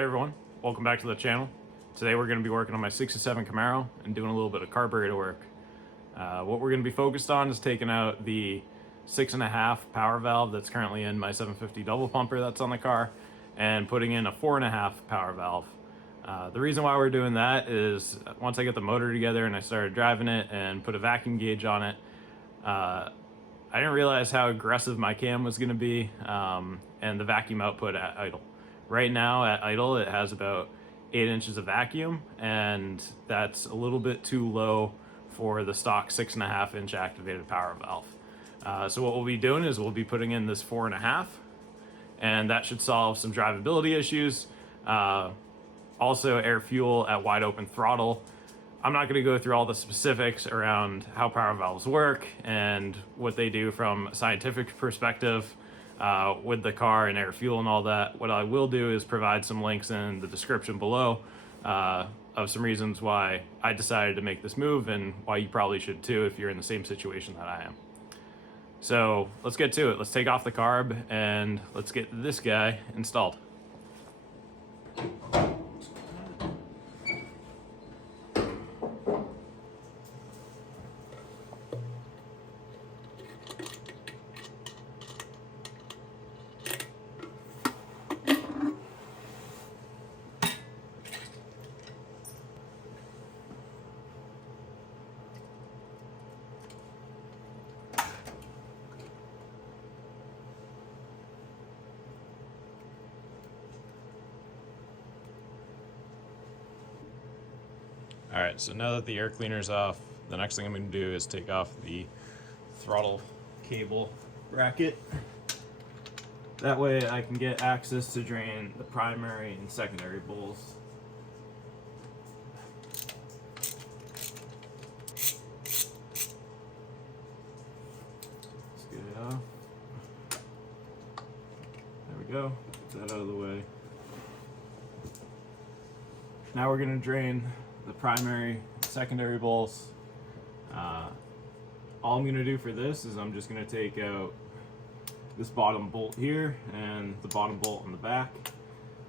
Hey everyone, welcome back to the channel. Today we're going to be working on my 67 Camaro and doing a little bit of carburetor work. What we're going to be focused on is taking out the 6.5 power valve that's currently in my 750 double pumper that's on the car and putting in a 4.5 power valve. The reason why we're doing that is once I get the motor together and I started driving it and put a vacuum gauge on it, I didn't realize how aggressive my cam was going to be and the vacuum output at idle. Right now at idle it has about 8 inches of vacuum, and that's a little bit too low for the stock 6.5 inch activated power valve. So what we'll be doing is we'll be putting in this 4.5, and that should solve some drivability issues. Also air fuel at wide open throttle. I'm not going to go through all the specifics around how power valves work and what they do from a scientific perspective with the car and air fuel and all that. What I will do is provide some links in the description below of some reasons why I decided to make this move and why you probably should too if you're in the same situation that I am. So let's get to it. Let's take off the carb and let's get this guy installed. Alright, so now that the air cleaner's off, the next thing I'm going to do is take off the throttle cable bracket. That way I can get access to drain the primary and secondary bowls. Let's get it off. There we go. Get that out of the way. Now we're going to drain the primary, secondary bowls. All I'm going to do for this is I'm just going to take out this bottom bolt here and the bottom bolt on the back.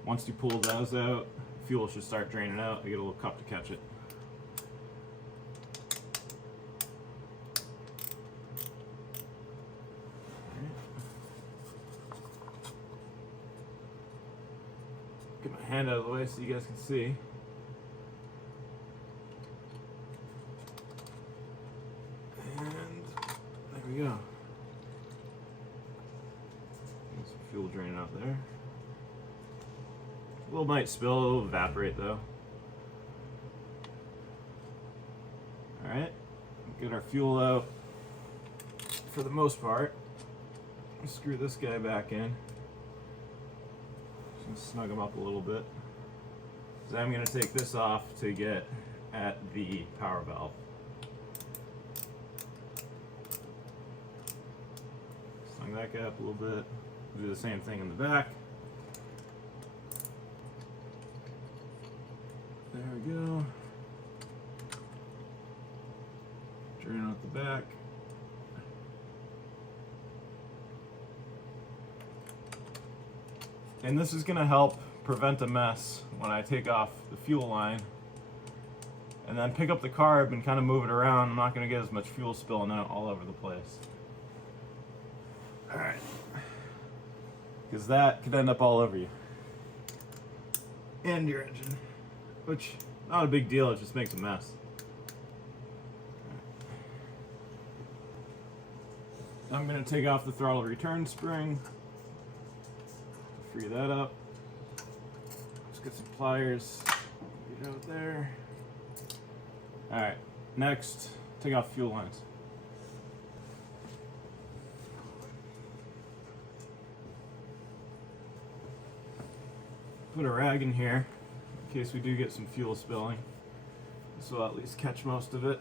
Once you pull those out, fuel should start draining out. I get a little cup to catch it. Get my hand out of the way so you guys can see. There we go. Get some fuel draining out there. A little might spill, it'll evaporate though. Alright, get our fuel out for the most part. Screw this guy back in. Just gonna snug him up a little bit. So I'm gonna take this off to get at the power valve. Snug that guy up a little bit. Do the same thing in the back. There we go. Drain out the back. And this is going to help prevent a mess when I take off the fuel line and then pick up the carb and kind of move it around. I'm not going to get as much fuel spilling out all over the place. Alright. Because that could end up all over you. And your engine. Which, not a big deal, it just makes a mess. I'm going to take off the throttle return spring. Free that up. Just get some pliers. Get it out there. Alright, next, take off fuel lines. Put a rag in here in case we do get some fuel spilling. This will at least catch most of it.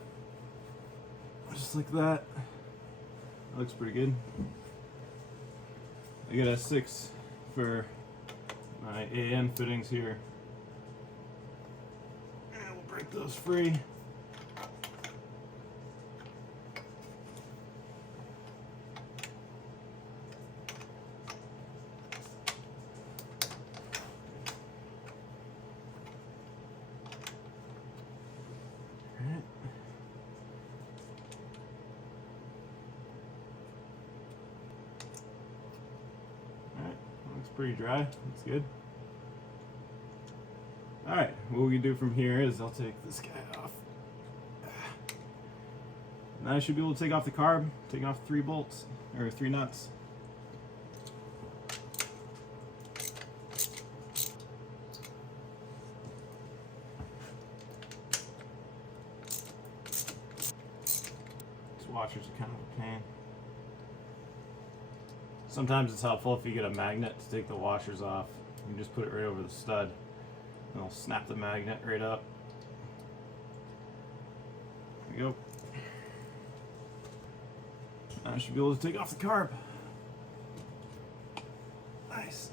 Just like that. That looks pretty good. I got a 6 for my AN fittings here. And we'll break those free. pretty dry. That's good. Alright, what we can do from here is I'll take this guy off. Now I should be able to take off the carb, take off 3 bolts, or 3 nuts. These washers are kind of a pain. Sometimes it's helpful if you get a magnet to take the washers off. You can just put it right over the stud. And it'll snap the magnet right up. There we go. Now I should be able to take off the carb. Nice.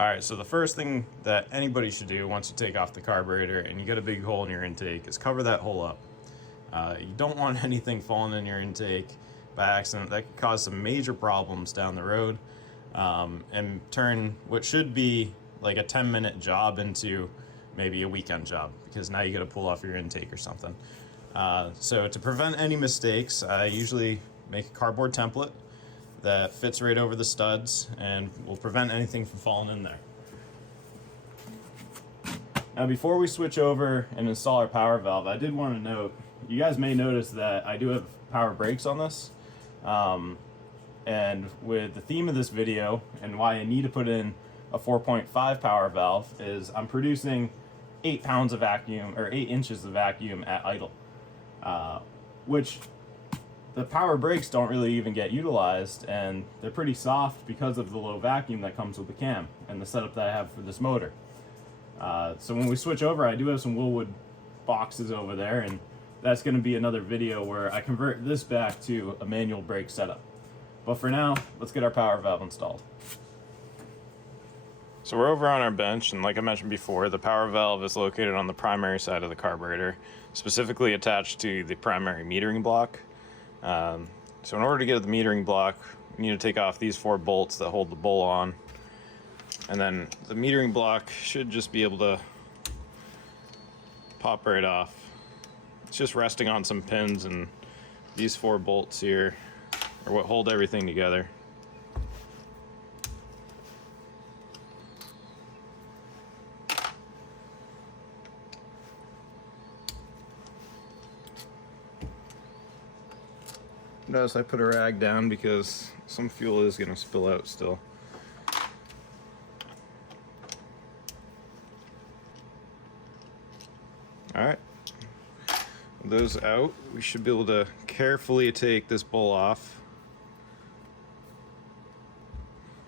Alright, so the first thing that anybody should do once you take off the carburetor and you get a big hole in your intake is cover that hole up. You don't want anything falling in your intake by accident. That could cause some major problems down the road, and turn what should be like a 10-minute job into maybe a weekend job, because now you got to pull off your intake or something. So to prevent any mistakes, I usually make a cardboard template that fits right over the studs and will prevent anything from falling in there. Now before we switch over and install our power valve, I did want to note, you guys may notice that I do have power brakes on this. And with the theme of this video and why I need to put in a 4.5 power valve is I'm producing 8 pounds of vacuum, or 8 inches of vacuum at idle, which the power brakes don't really even get utilized, and they're pretty soft because of the low vacuum that comes with the cam and the setup that I have for this motor. So when we switch over, I do have some Willwood boxes over there, and that's going to be another video where I convert this back to a manual brake setup. But for now, let's get our power valve installed. So we're over on our bench, and like I mentioned before, the power valve is located on the primary side of the carburetor, specifically attached to the primary metering block. So in order to get the metering block, we need to take off these 4 bolts that hold the bowl on. And then the metering block should just be able to pop right off. It's just resting on some pins, and these 4 bolts here are what hold everything together. Notice I put a rag down because some fuel is going to spill out still. Alright, with those out, we should be able to carefully take this bowl off.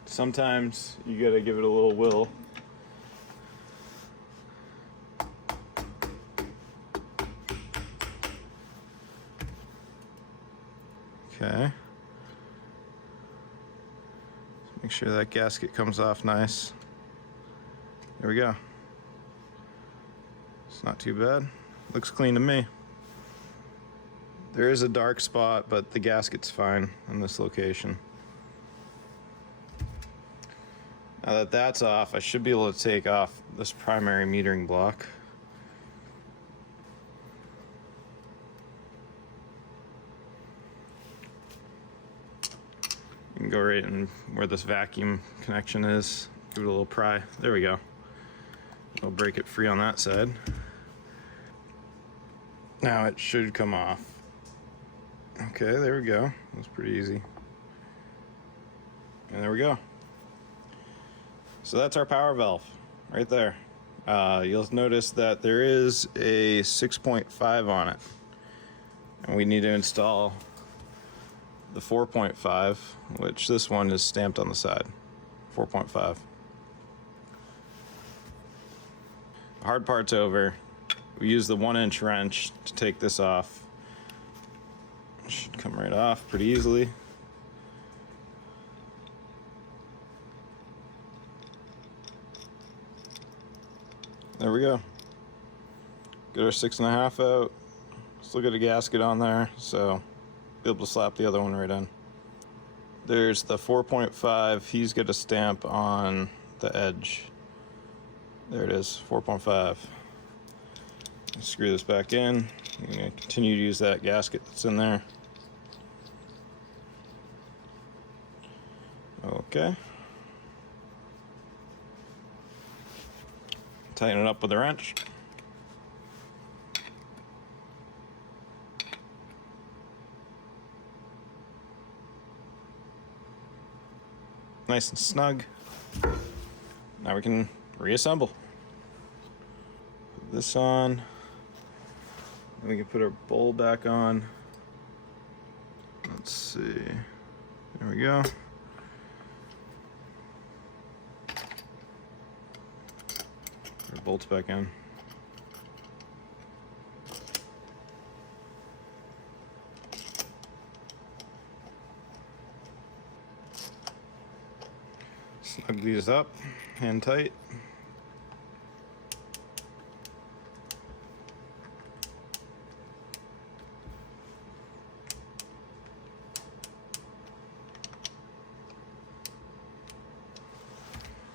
Sometimes you gotta give it a little whittle. Okay. Make sure that gasket comes off nice. There we go. It's not too bad. Looks clean to me. There is a dark spot, but the gasket's fine in this location. Now that that's off, I should be able to take off this primary metering block. You can go right in where this vacuum connection is. Give it a little pry. There we go. I'll break it free on that side. Now it should come off. Okay, there we go. That's pretty easy. And there we go. So that's our power valve right there. You'll notice that there is a 6.5 on it. And we need to install the 4.5, which this one is stamped on the side. 4.5. The hard part's over. We use the 1-inch wrench to take this off. It should come right off pretty easily. There we go. Get our 6.5 out. Still got a gasket on there, so be able to slap the other one right in. There's the 4.5. He's got a stamp on the edge. There it is, 4.5. Screw this back in. I'm going to continue to use that gasket that's in there. Okay. Tighten it up with a wrench. Nice and snug. Now we can reassemble. Put this on. And we can put our bowl back on. Let's see. There we go. Our bolts back in. Snug these up, hand tight.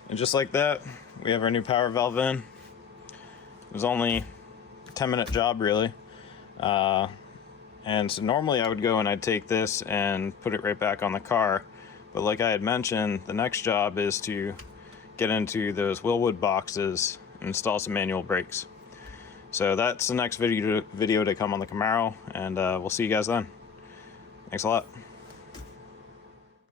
And just like that, we have our new power valve in. It was only a 10-minute job, really. And so normally I would go and I'd take this and put it right back on the car. But like I had mentioned, the next job is to get into those Willwood boxes and install some manual brakes. So that's the next video to come on the Camaro, and we'll see you guys then. Thanks a lot.